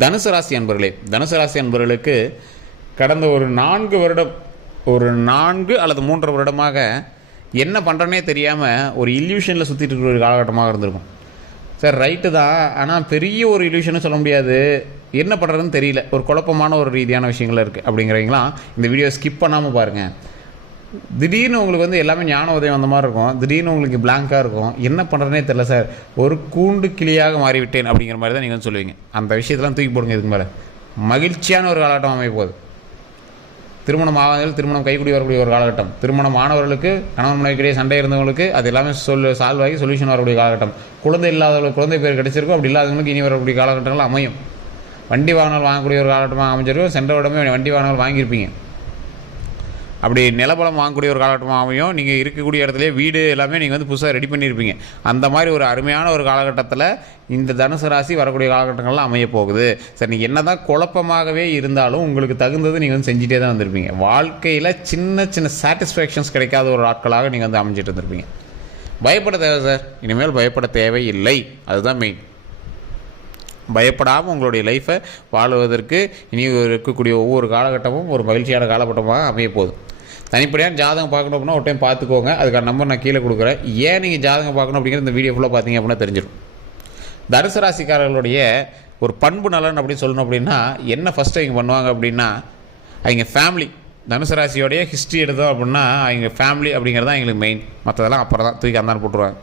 தனுசு ராசி அன்பர்களே, தனுசு ராசி அன்பர்களுக்கு கடந்த ஒரு 4 வருடம், ஒரு 4 அல்லது 3 வருடமாக என்ன பண்ணுறனே தெரியாமல் ஒரு இல்யூஷனில் சுற்றிட்டு இருக்கிற ஒரு காலகட்டமாக இருந்திருக்கும். சார் ரைட்டு தான், ஆனால் பெரிய ஒரு இல்யூஷனும் சொல்ல முடியாது, என்ன பண்ணுறதுன்னு தெரியல, ஒரு குழப்பமான ஒரு ரீதியான விஷயங்கள் இருக்குது அப்படிங்கிறீங்களா. இந்த வீடியோ ஸ்கிப் பண்ணாமல் பாருங்கள். திடீர்னு உங்களுக்கு எல்லாமே ஞான உதயம் வந்த மாதிரி இருக்கும், திடீர்னு உங்களுக்கு பிளாங்காக இருக்கும், என்ன பண்ணுறதுனே தெரில சார், ஒரு கூண்டு கிளியாக மாறிவிட்டேன் அப்படிங்கிற மாதிரி தான் நீங்கள் சொல்லுவீங்க. அந்த விஷயத்தெல்லாம் தூக்கி போடுங்க. இதுக்கு மேலே மகிழ்ச்சியான ஒரு காலகட்டம் அமைய போகுது. திருமணம் ஆகாதவர்கள் திருமணம் கைக்கூடி வரக்கூடிய ஒரு காலகட்டம், திருமணம் ஆனவர்களுக்கு கணவன் மனைவிக்கிடையே சண்டை இருந்தவங்களுக்கு அது எல்லாமே சால்வ் ஆகி சொல்யூஷன் வரக்கூடிய காலகட்டம், குழந்தை இல்லாதவர்களுக்கு குழந்தை பேர் கிடைச்சிருக்கும், அப்படி இல்லாதவங்களுக்கு இனி வரக்கூடிய காலகட்டங்கள் அமையும். வண்டி வாகனங்கள் வாங்கக்கூடிய ஒரு காலகட்டமாக அமைஞ்சிருக்கும். சென்ற விடமே வண்டி வாகனங்கள் வாங்கியிருப்பீங்க, அப்படி நிலப்பலம் வாங்கக்கூடிய ஒரு காலகட்டமாக அமையும். நீங்கள் இருக்கக்கூடிய இடத்துல வீடு எல்லாமே நீங்கள் புதுசாக ரெடி பண்ணியிருப்பீங்க. அந்த மாதிரி ஒரு அருமையான ஒரு காலகட்டத்தில் இந்த தனுசு ராசி வரக்கூடிய காலகட்டங்கள்லாம் அமைய போகுது. சரி, நீங்கள் என்ன தான் குழப்பமாகவே இருந்தாலும் உங்களுக்கு தகுந்தது நீங்கள் செஞ்சுட்டே தான் வந்திருப்பீங்க. வாழ்க்கையில் சின்ன சின்ன சாட்டிஸ்ஃபேக்ஷன்ஸ் கிடைக்காத ஒரு ஆட்களாக நீங்கள் அமைஞ்சிட்டு இருந்திருப்பீங்க. பயப்பட தேவை சார், இனிமேல் பயப்பட தேவையில்லை. அதுதான் மெயின். பயப்படாமல் உங்களுடைய லைஃப்பை வாழுவதற்கு இனி இருக்கக்கூடிய ஒவ்வொரு காலகட்டமும் ஒரு மகிழ்ச்சியான காலகட்டமாக அமைய போகுது. தனிப்படையான ஜாதகம் பார்க்கணும் அப்படின்னா ஒரு டைம் பார்த்துக்கோங்க. அதுக்கான நம்பர் நான் கீழே கொடுக்குறேன். ஏன் நீங்கள் ஜாதகம் பார்க்கணும் அப்படிங்கிற இந்த வீடியோ ஃபுல்லாக பார்த்தீங்க அப்படின்னா தெரிஞ்சிடும். தனுசு ராசிக்காரர்களுடைய ஒரு பண்பு நலன் அப்படின்னு சொல்லணும் அப்படின்னா என்ன ஃபஸ்ட்டு அவங்க பண்ணுவாங்க அப்படின்னா, அவங்க ஃபேமிலி, தனுசு ராசியோடைய ஹிஸ்ட்ரி எடுத்தோம் அப்படின்னா அவங்க ஃபேமிலி அப்படிங்கிறது தான் எங்களுக்கு மெயின். மற்றதெல்லாம் அப்புறம் தான் தூக்கி அந்தான்னு போட்டுருவாங்க.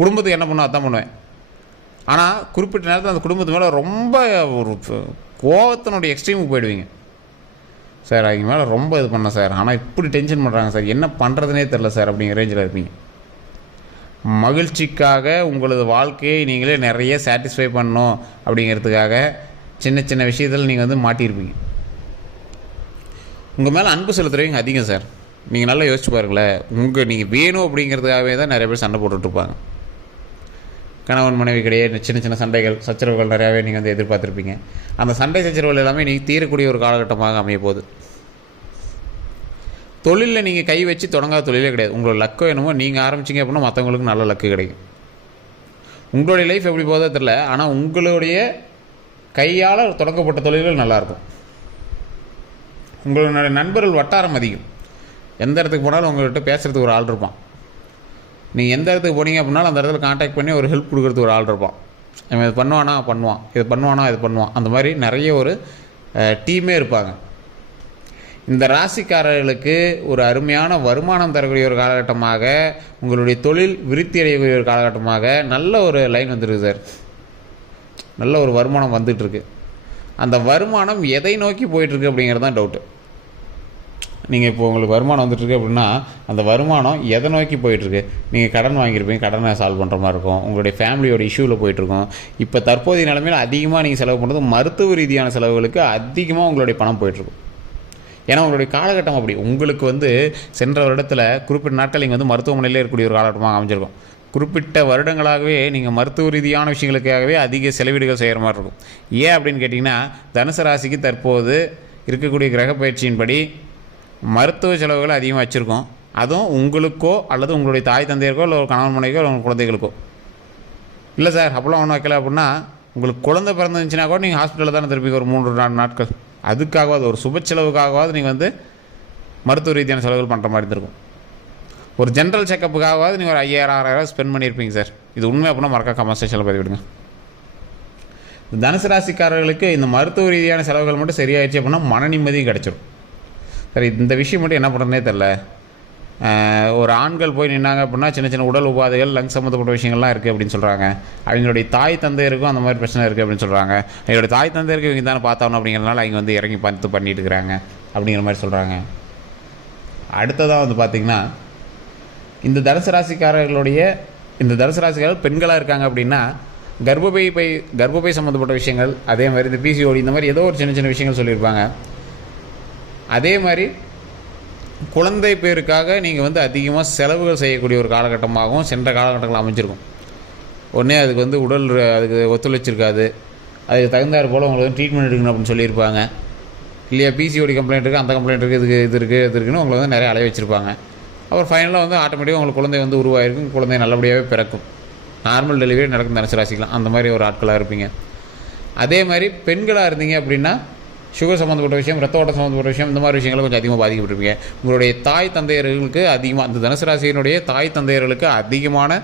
குடும்பத்துக்கு என்ன பண்ணுவோம் அதான் பண்ணுவேன். ஆனால் குறிப்பிட்ட நேரத்தில் அந்த குடும்பத்து மேலே ரொம்ப ஒரு கோவத்தினுடைய எக்ஸ்ட்ரீமுக்கு போயிடுவீங்க. சார் அவங்க மேலே ரொம்ப இது பண்ணேன் சார், ஆனால் இப்படி டென்ஷன் பண்ணுறாங்க சார், என்ன பண்ணுறதுனே தெரில சார் அப்படிங்கிற ரேஞ்சில் இருப்பீங்க. மகிழ்ச்சிக்காக உங்களது வாழ்க்கையை நீங்களே நிறைய சாட்டிஸ்ஃபை பண்ணணும் அப்படிங்கிறதுக்காக சின்ன சின்ன விஷயத்தில் நீங்கள் மாட்டியிருப்பீங்க. உங்கள் மேலே அன்பு செலுத்துறவங்க அதிகம் சார். நீங்கள் நல்லா யோசிச்சு பாருங்களேன். நீங்கள் வேணும் அப்படிங்கிறதுக்காகவே தான் நிறைய பேர் சண்டை போட்டுட்ருப்பாங்க. கணவன் மனைவி கிடையாது சின்ன சின்ன சண்டைகள் சச்சரவுகள் நிறையாவே நீங்கள் எதிர்பார்த்துருப்பீங்க. அந்த சண்டை சச்சரவுகள் எல்லாமே நீங்கள் தீரக்கூடிய ஒரு காலகட்டமாக அமைய போகுது. தொழிலில் நீங்கள் கை வச்சு தொடங்காத தொழிலே கிடையாது. உங்களோட லக்கோ என்னமோ நீங்கள் ஆரம்பிச்சிங்க அப்படின்னா மற்றவங்களுக்கு நல்ல லக்கு கிடைக்கும். உங்களுடைய லைஃப் எப்படி போதோ தெரில, ஆனால் உங்களுடைய கையால் தொடங்கப்பட்ட தொழில்கள் நல்லாயிருக்கும். உங்களுடைய நண்பர்கள் வட்டாரம் அதிகம். எந்த இடத்துக்கு போனாலும் உங்கள்கிட்ட பேசுகிறதுக்கு ஒரு ஆள் இருப்பான். நீங்கள் எந்த இடத்துக்கு போனீங்க அப்படின்னாலும் அந்த இடத்துல கான்டாக்ட் பண்ணி ஒரு ஹெல்ப் கொடுக்குறதுக்கு ஒரு ஆள் இருப்பான். இவன் இது பண்ணுவானா பண்ணுவான், இது பண்ணுவானா இது பண்ணுவான், அந்த மாதிரி நிறைய ஒரு டீமே இருப்பாங்க. இந்த ராசிக்காரர்களுக்கு ஒரு அருமையான வருமானம் தரக்கூடிய ஒரு காலகட்டமாக, உங்களுடைய தொழில் விருத்தி அடையக்கூடிய ஒரு காலகட்டமாக நல்ல ஒரு லைன் வந்துருக்கு சார். நல்ல ஒரு வருமானம் வந்துட்டுருக்கு. அந்த வருமானம் எதை நோக்கி போயிட்டுருக்கு அப்படிங்கிறது தான் டவுட்டு. நீங்கள் இப்போ உங்களுக்கு வருமானம் வந்துட்டுருக்கு அப்படின்னா அந்த வருமானம் எதை நோக்கி போயிட்டுருக்கு? நீங்கள் கடன் வாங்கியிருப்பீங்க, கடனை சால்வ் பண்ணுற மாதிரி இருக்கும். உங்களுடைய ஃபேமிலியோட இஷ்யூவில் போயிட்டுருக்கும். இப்போ தற்போதைய நிலைமையில் அதிகமாக நீங்கள் செலவு பண்ணுறது மருத்துவ ரீதியான செலவுகளுக்கு அதிகமாக உங்களுடைய பணம் போயிட்டுருக்கும். ஏன்னா உங்களுடைய காலகட்டம் அப்படி. உங்களுக்கு சென்ற வருடத்தில் குறிப்பிட்ட நாட்கள் நீங்கள் மருத்துவமனையிலே இருக்கக்கூடிய ஒரு காலகட்டமாக அமைஞ்சிருக்கும். குறிப்பிட்ட வருடங்களாகவே நீங்கள் மருத்துவ ரீதியான விஷயங்களுக்காகவே அதிக செலவீடுகள் செய்கிற மாதிரி இருக்கும். ஏன் அப்படின்னு கேட்டிங்கன்னா, தனுசு ராசிக்கு தற்போது இருக்கக்கூடிய கிரக பயிற்சியின்படி மருத்துவ செலவுகள் அதிகமாக வச்சுருக்கோம். அதுவும் உங்களுக்கோ அல்லது உங்களுடைய தாய் தந்தையருக்கோ இல்லை ஒரு கணவன் மனைவிக்கோ இல்லை உங்கள் குழந்தைகளுக்கோ. இல்லை சார் அப்போலாம் ஒன்றும் வைக்கல அப்படின்னா, உங்களுக்கு குழந்தை பிறந்துச்சுன்னா கூட நீங்கள் ஹாஸ்பிட்டலில் தானே திருப்பி ஒரு 3-4 நாட்கள் அதுக்காகவாது ஒரு சுப செலவுக்காகவாது நீங்கள் மருத்துவ ரீதியான செலவுகள் பண்ணுற மாதிரி இருந்திருக்கும். ஒரு ஜென்ரல் செக்கப்புக்காகவாது நீங்கள் ஒரு 5000-6000 ஸ்பெண்ட் பண்ணியிருப்பீங்க சார். இது உண்மை அப்படின்னா மறக்க கமெண்ட் செக்ஷனில் பதிவிடுங்க. இந்த தனுசு ராசிக்காரர்களுக்கு இந்த மருத்துவ ரீதியான செலவுகள் மட்டும் சரியாயிடுச்சு அப்படின்னா மன நிம்மதியும் கிடச்சிடும். சரி, இந்த விஷயம் மட்டும் என்ன பண்ணுறதுனே தெரில. ஒரு ஆண்கள் போய் நின்னாங்க அப்படின்னா சின்ன சின்ன உடல் உபாதைகள், லங்ஸ் சம்மந்தப்பட்ட விஷயங்கள்லாம் இருக்குது அப்படின்னு சொல்கிறாங்க. அவங்களுடைய தாய் தந்தையருக்கும் அந்த மாதிரி பிரச்சனை இருக்குது அப்படின்னு சொல்கிறாங்க. அவங்களுடைய தாய் தந்தையருக்கு இவங்க தானே பார்த்தாகணும் அப்படிங்கிறனால அவங்க இறங்கி பண்ணிட்டு இருக்கிறாங்க அப்படிங்கிற மாதிரி சொல்கிறாங்க. அடுத்ததாக பார்த்திங்கன்னா, இந்த தனுசு ராசிக்காரர்கள் பெண்களாக இருக்காங்க அப்படின்னா கர்ப்பப்பை சம்மந்தப்பட்ட விஷயங்கள், அதே மாதிரி இந்த பிசிஓடி, இந்த மாதிரி ஏதோ ஒரு சின்ன சின்ன விஷயங்கள் சொல்லியிருப்பாங்க. அதே மாதிரி குழந்தை பேருக்காக நீங்கள் அதிகமாக செலவுகள் செய்யக்கூடிய ஒரு காலகட்டமாகவும் சென்ற காலகட்டங்கள் அமைஞ்சிருக்கும். உடனே அதுக்கு உடல் அதுக்கு ஒத்துழைச்சிருக்காது. அதுக்கு தகுந்தாறு போல் உங்களுக்கு ட்ரீட்மெண்ட் எடுக்கணும் அப்படின்னு சொல்லியிருப்பாங்க. இல்லையா, பிசிஓடி கம்ப்ளைண்ட் இருக்குது, அந்த கம்ப்ளைண்ட் இருக்குது, இது இருக்குன்னு உங்களை நிறைய அலைய வச்சுருப்பாங்க. அப்புறம் ஃபைனலாக ஆட்டோமேட்டிக்காக உங்களுக்கு குழந்தை உருவாயிருக்கும். குழந்தை நல்லபடியாகவே பிறக்கும். நார்மல் டெலிவரி நடக்கும் தனுசு ராசிக்கலாம். அந்த மாதிரி ஒரு ஆட்களாக இருப்பீங்க. அதே மாதிரி பெண்களாக இருந்தீங்க அப்படின்னா சுகர் சம்மந்தப்பட்ட விஷயம், ரத்த ஓட்டம் சம்மந்தப்பட்ட விஷயம், இந்த மாதிரி விஷயங்களை கொஞ்சம் அதிகமாக பாதிக்கப்பட்டிருப்பீங்க. உங்களுடைய தாய் தந்தையர்களுக்கு அதிகமாக, அந்த தனுசு ராசியினுடைய தாய் தந்தையர்களுக்கு அதிகமான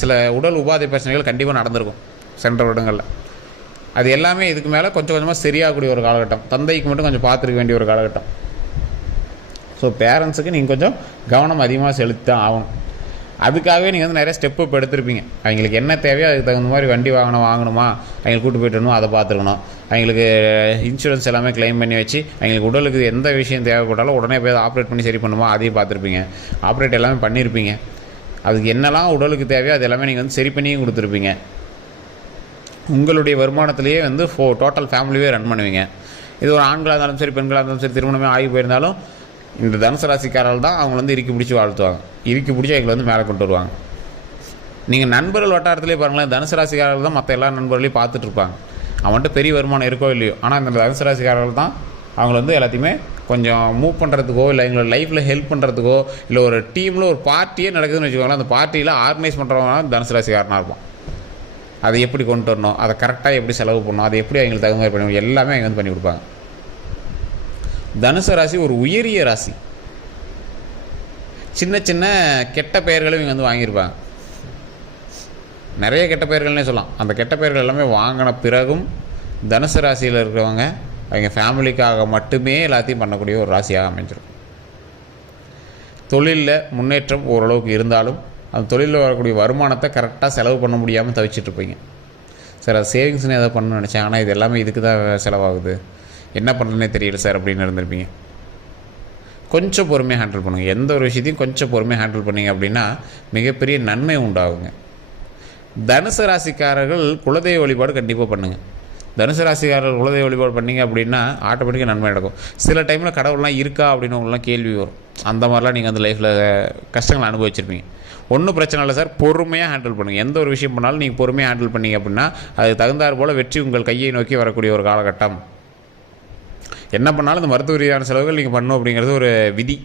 சில உடல் உபாதை பிரச்சனைகள் கண்டிப்பாக நடந்திருக்கும் சென்ற வருடங்களில். அது எல்லாமே இதுக்கு மேலே கொஞ்சம் கொஞ்சமாக சரியாகக்கூடிய ஒரு காலகட்டம். தந்தைக்கு மட்டும் கொஞ்சம் பார்த்துருக்க வேண்டிய ஒரு காலகட்டம். ஸோ பேரண்ட்ஸுக்கு நீங்கள் கொஞ்சம் கவனம் அதிகமாக செலுத்தி தான் ஆகணும். அதுக்காகவே நீங்கள் வந்து நிறைய ஸ்டெப்பு இப்போ எடுத்திருப்பீங்க. அவங்களுக்கு என்ன தேவையோ அதுக்கு தகுந்த மாதிரி வண்டி வாங்கணுமா, அவங்களுக்கு கூட்டு போய்ட்டு வரணும், அதை பார்த்துக்கணும். அவங்களுக்கு இன்சூரன்ஸ் எல்லாமே க்ளைம் பண்ணி வச்சு அவங்களுக்கு உடலுக்கு எந்த விஷயம் தேவைப்பட்டாலும் உடனே போய் ஆப்ரேட் பண்ணி சரி பண்ணுமா, அதையும் பார்த்துருப்பீங்க. ஆப்ரேட் எல்லாமே பண்ணியிருப்பீங்க. அதுக்கு என்னெல்லாம் உடலுக்கு தேவையோ அது எல்லாமே நீங்கள் வந்து சரி பண்ணியும் கொடுத்துருப்பீங்க. உங்களுடைய வருமானத்திலேயே வந்து டோட்டல் ஃபேமிலியே ரன் பண்ணுவீங்க. இது ஒரு ஆண்களாக இருந்தாலும் சரி, பெண்களாக இருந்தாலும் சரி, திருமணமே ஆகி போயிருந்தாலும் இந்த தனுசு ராசிக்காரர்கள் தான் அவங்க வந்து இறுக்கி பிடிச்சி வாழ்த்துவாங்க. இறுக்கி பிடிச்சி அவங்களை வந்து மேலே கொண்டு வருவாங்க. நீங்கள் நண்பர்கள் வட்டாரத்திலே பாருங்களேன், தனுசு ராசிக்காரர்கள் தான் மற்ற எல்லா நண்பர்களையும் பார்த்துட்டு இருப்பாங்க. அவன்கிட்ட பெரிய வருமானம் இருக்கோ இல்லையோ, ஆனால் இந்த தனுசு ராசிக்காரர்கள் தான் அவங்கள வந்து எல்லாத்தையுமே கொஞ்சம் மூவ் பண்ணுறதுக்கோ, இல்லை எங்களோட லைஃப்பில் ஹெல்ப் பண்ணுறதுக்கோ, இல்லை ஒரு டீமில் ஒரு பார்ட்டியே நடக்குதுன்னு வச்சுக்கோங்களேன், அந்த பார்ட்டியில் ஆர்கனைஸ் பண்ணுறவங்க தனுசு ராசிக்காரனாக இருப்பான். அதை எப்படி கொண்டு வரணும், அதை கரெக்டாக எப்படி செலவு பண்ணணும், அதை எப்படி அவங்களுக்கு தகுந்த மாதிரி பண்ணணும், எல்லாமே அவங்க வந்து பண்ணி கொடுப்பாங்க. தனுசு ராசி ஒரு உயரிய ராசி. சின்ன சின்ன கெட்ட பெயர்களும் இவங்க வந்து வாங்கியிருப்பாங்க. நிறைய கெட்ட பெயர்கள்னே சொல்லலாம். அந்த கெட்ட பெயர்கள் எல்லாமே வாங்கின பிறகும் தனுசு ராசியில் இருக்கிறவங்க அவங்க ஃபேமிலிக்காக மட்டுமே எல்லாத்தையும் பண்ணக்கூடிய ஒரு ராசியாக அமைஞ்சிடும். தொழிலில் முன்னேற்றம் ஓரளவுக்கு இருந்தாலும் அந்த தொழிலில் வரக்கூடிய வருமானத்தை கரெக்டாக செலவு பண்ண முடியாமல் தவிச்சிட்ருப்பீங்க. சார் அது சேவிங்ஸ்னு எதாவது பண்ணணும்னு நினச்சேன், ஆனால் இது எல்லாமே இதுக்கு தான் செலவாகுது, என்ன பண்ணுறதுனே தெரியல சார் அப்படின்னு இருந்திருப்பீங்க. கொஞ்சம் பொறுமையாக ஹேண்டில் பண்ணுங்கள். எந்த ஒரு விஷயத்தையும் கொஞ்சம் பொறுமையாக ஹேண்டில் பண்ணிங்க அப்படின்னா மிகப்பெரிய நன்மை உண்டாகுங்க. தனுசு ராசிக்காரர்கள் குலதெய்வ வழிபாடு கண்டிப்பாக பண்ணுங்கள். தனுசு ராசிக்காரர்கள் குலதெய்வ வழிபாடு பண்ணிங்க அப்படின்னா ஆட்டோமேட்டிக்காக நன்மை நடக்கும். சில டைமில் கடவுள்லாம் இருக்கா அப்படின்னு உங்களாம் கேள்வி வரும். அந்த மாதிரிலாம் நீங்கள் அந்த லைஃப்பில் கஷ்டங்களை அனுபவிச்சிருப்பீங்க. ஒன்றும் பிரச்சனை இல்லை சார், பொறுமையாக ஹேண்டில் பண்ணுங்கள். எந்த ஒரு விஷயம் பண்ணாலும் நீங்கள் பொறுமையாக ஹேண்டில் பண்ணிங்க அப்படின்னா அதுக்கு தகுந்தாற் போல் வெற்றி உங்கள் கையை நோக்கி வரக்கூடிய ஒரு காலகட்டம். என்ன பண்ணாலும் இந்த மருத்துவ ரீதியான செலவுகள் நீங்கள் பண்ணணும் அப்படிங்கிறது ஒரு விதி.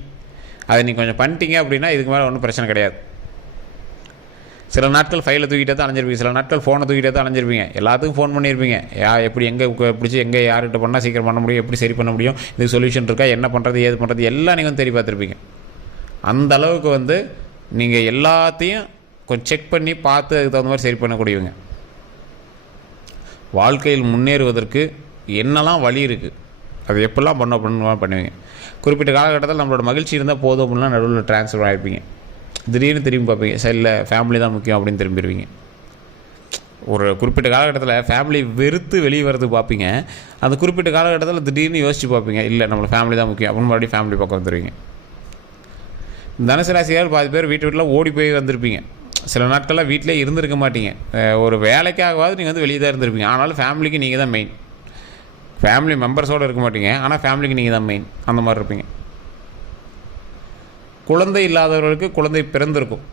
அதை நீங்கள் கொஞ்சம் பண்ணிட்டீங்க அப்படின்னா இதுக்கு மேலே ஒன்றும் பிரச்சனை கிடையாது. சில நாட்கள் ஃபைலை தூக்கிட்டே தான் அலைஞ்சிருப்பீங்க, சில நாட்கள் ஃபோனை தூக்கிட்டே தான் அலைஞ்சிருப்பீங்க. எல்லாத்துக்கும் ஃபோன் பண்ணியிருப்பீங்க. எப்படி எங்கே பிடிச்சி எங்கே யார்கிட்ட பண்ணால் சீக்கிரம் பண்ண முடியும், எப்படி சரி பண்ண முடியும், இதுக்கு சொல்யூஷன் இருக்கா, என்ன பண்ணுறது ஏது பண்ணுறது எல்லாம் நீங்கள் வந்து தேடி பார்த்துருப்பீங்க. அந்த அளவுக்கு வந்து நீங்கள் எல்லாத்தையும் கொஞ்சம் செக் பண்ணி பார்த்து அதுக்கு தகுந்த மாதிரி சரி பண்ணக்கூடியவங்க. வாழ்க்கையில் முன்னேறுவதற்கு என்னெல்லாம் வழி இருக்குது, அது எப்படிலாம் பண்ணுவீங்க. குறிப்பிட்ட காலகட்டத்தில் நம்மளோட மகிழ்ச்சி இருந்தால் போதும் அப்படின்னா நடுவில் ட்ரான்ஸ்ஃபர் ஆகிருப்பீங்க. திடீர்னு திரும்பி பார்ப்பீங்க, சரி இல்லை ஃபேமிலி தான் முக்கியம் அப்படின்னு திரும்பிடுவீங்க. ஒரு குறிப்பிட்ட காலகட்டத்தில் ஃபேமிலி வெறுத்து வெளியே வரது பார்ப்பீங்க. அந்த குறிப்பிட்ட காலகட்டத்தில் திடீர்னு யோசிச்சு பார்ப்பீங்க, இல்லை நம்மளுக்கு ஃபேமிலி தான் முக்கியம் அப்படின்னு மறுபடியும் ஃபேமிலி பக்கம் வந்துடுவீங்க. தனுசு ராசியால் பாதி பேர் வீட்டில் ஓடி போய் வந்திருப்பீங்க. சில நாட்கள்லாம் வீட்டிலே இருந்திருக்க மாட்டீங்க. ஒரு வேலைக்காகவாது நீங்கள் வந்து வெளியே தான் இருந்திருப்பீங்க. ஆனாலும் ஃபேமிலிக்கு நீங்கள் தான் மெயின். ஃபேமிலி மெம்பர்ஸோடு இருக்க மாட்டீங்க, ஆனால் ஃபேமிலிக்கு நீங்கள் தான் மெயின். அந்த மாதிரி இருப்பீங்க. குழந்தை இல்லாதவர்களுக்கு குழந்தை பிறந்திருக்கும்.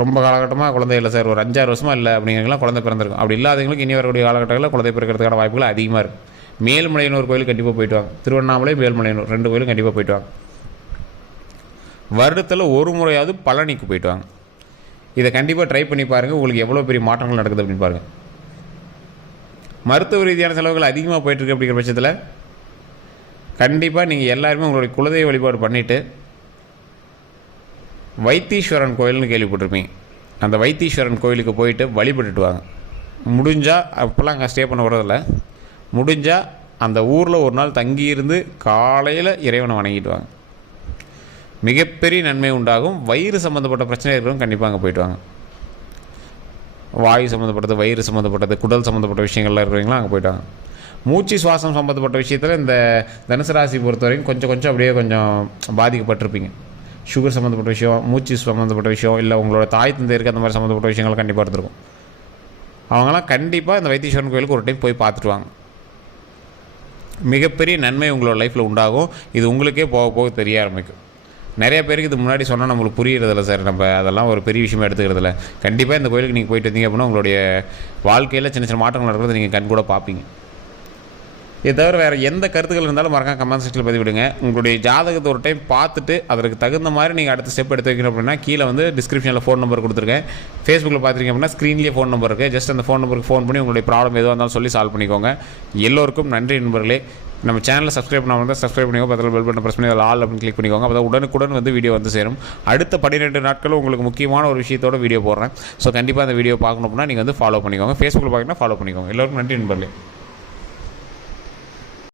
ரொம்ப காலகட்டமாக குழந்தை இல்லை சார், ஒரு 5-6 வருஷமாக இல்லை அப்படிங்கிறதுலாம் குழந்தை பிறந்திருக்கும். அப்படி இல்லாதவங்களுக்கு இனி வரக்கூடிய காலகட்டங்களில் குழந்தை பிறக்கிறதுக்கான வாய்ப்புகள் அதிகமாக இருக்குது. மேல்மலையனூர் கோயில் கண்டிப்பாக போயிட்டு வாங்க. திருவண்ணாமலை, மேல்மலையனூர் 2 கோயிலும் கண்டிப்பாக போயிட்டு வாங்க. வருடத்தில் ஒரு முறையாவது பழனிக்கு போயிட்டு வாங்க. இதை கண்டிப்பாக ட்ரை பண்ணி பாருங்கள். உங்களுக்கு எவ்வளோ பெரிய மாற்றங்கள் நடக்குது அப்படின்னு பாருங்கள். மருத்துவ ரீதியான செலவுகள் அதிகமாக போயிட்டுருக்கு அப்படிங்கிற பட்சத்தில் கண்டிப்பாக நீங்கள் எல்லாருமே உங்களுடைய குலதெய்வ வழிபாடு பண்ணிவிட்டு வைத்தீஸ்வரன் கோயில்னு கேள்விப்பட்டிருப்பீங்க. அந்த வைத்தீஸ்வரன் கோயிலுக்கு போயிட்டு வழிபட்டுட்டு வாங்க. முடிஞ்சால் அப்போல்லாம் அங்கே ஸ்டே பண்ண விடுறதில்ல, முடிஞ்சால் அந்த ஊரில் ஒரு நாள் தங்கியிருந்து காலையில் இறைவனை வணங்கிட்டு வாங்க. மிகப்பெரிய நன்மை உண்டாகும். வயிறு சம்மந்தப்பட்ட பிரச்சனை இருக்கிறவங்க கண்டிப்பாக அங்கே போயிட்டு வாங்க. வாயு சம்மந்தப்பட்டது, வயிறு சம்மந்தப்பட்டது, குடல் சம்மந்தப்பட்ட விஷயங்கள்லாம் இருக்கிறவங்களாம் அங்கே போயிட்டு வாங்க. மூச்சு சுவாசம் சம்மந்தப்பட்ட விஷயத்தில் இந்த தனுசு ராசி பொறுத்த வரைக்கும் கொஞ்சம் அப்படியே கொஞ்சம் பாதிக்கப்பட்டிருப்பீங்க. சுகர் சம்மந்தப்பட்ட விஷயம், மூச்சு சம்மந்தப்பட்ட விஷயம், இல்லை உங்களோட தாய் தந்தையருக்கு அந்த மாதிரி சம்மந்தப்பட்ட விஷயங்கள் கண்டிப்பாக இருந்திருக்கும். அவங்களாம் கண்டிப்பாக இந்த வைத்தீஸ்வரன் கோயிலுக்கு ஒரு டைம் போய் பார்த்துட்டு வாங்க. மிகப்பெரிய நன்மை உங்களோட லைஃப்பில் உண்டாகும். இது உங்களுக்கே போக போக தெரிய ஆரம்பிக்கும். நிறைய பேருக்கு இது முன்னாடி சொன்னால் நம்மளுக்கு புரிகிறதில்ல சார், நம்ம அதெல்லாம் ஒரு பெரிய விஷயமா எடுத்துக்கிறதில்ல. கண்டிப்பாக இந்த கோயிலுக்கு நீங்கள் போயிட்டு வந்தீங்க அப்படின்னா உங்களுடைய வாழ்க்கையில் சின்ன சின்ன மாற்றங்கள் நடக்கிறது நீங்கள் கண் கூட பார்ப்பீங்க. இதை தவிர வேறு எந்த கருத்துக்கள் இருந்தாலும் மறக்காம கமெண்ட் செக்ஷனில் பதிவிடுங்க. உங்களுடைய ஜாதகத்தை ஒரு டைம் பார்த்துட்டு அதற்கு தகுந்த மாதிரி நீங்கள் அடுத்த ஸ்டெப் எடுத்து வைக்கணும் அப்படின்னா கீழே வந்து டிஸ்கிரிப்ஷனில் ஃபோன் நம்பர் கொடுத்துருக்கேன். ஃபேஸ்புக்கில் பார்த்துருக்கீங்க அப்படின்னா ஸ்க்ரீன்லேயே ஃபோன் நம்பர் இருக்குது. ஜஸ்ட் அந்த ஃபோன் நம்பருக்கு ஃபோன் பண்ணி உங்களுடைய ப்ராப்ளம் எதுவாக இருந்தாலும் சொல்லி சால்வ் பண்ணிக்கோங்க. எல்லோருக்கும் நன்றி நண்பர்களே. நம்ம சேனலில் சப்ஸ்கிரைப் பண்ணாமல் இருந்தால் சப்ஸ்கிரைப் பண்ணிக்கோங்க. பக்கத்தில் பெல் பட்டன் ப்ரெஸ் பண்ணி அதில் ஆல் அப்படின்னு கிளிக் பண்ணிக்கோங்க. அப்போ உடனுக்குடன் வந்து வீடியோ வந்து சேரும். அடுத்த 12 நாட்களும் உங்களுக்கு முக்கியமான ஒரு விஷயத்தோட வீடியோ போடுறேன். ஸோ கண்டிப்பாக அந்த வீடியோ பார்க்கணும் அப்படின்னா நீங்கள் வந்து ஃபாலோ பண்ணிக்கோங்க. ஃபேஸ்புக்கில் பார்க்கணும்னா ஃபாலோ பண்ணிக்கோங்க. எல்லோருக்கும் நன்றி நண்பர்களே.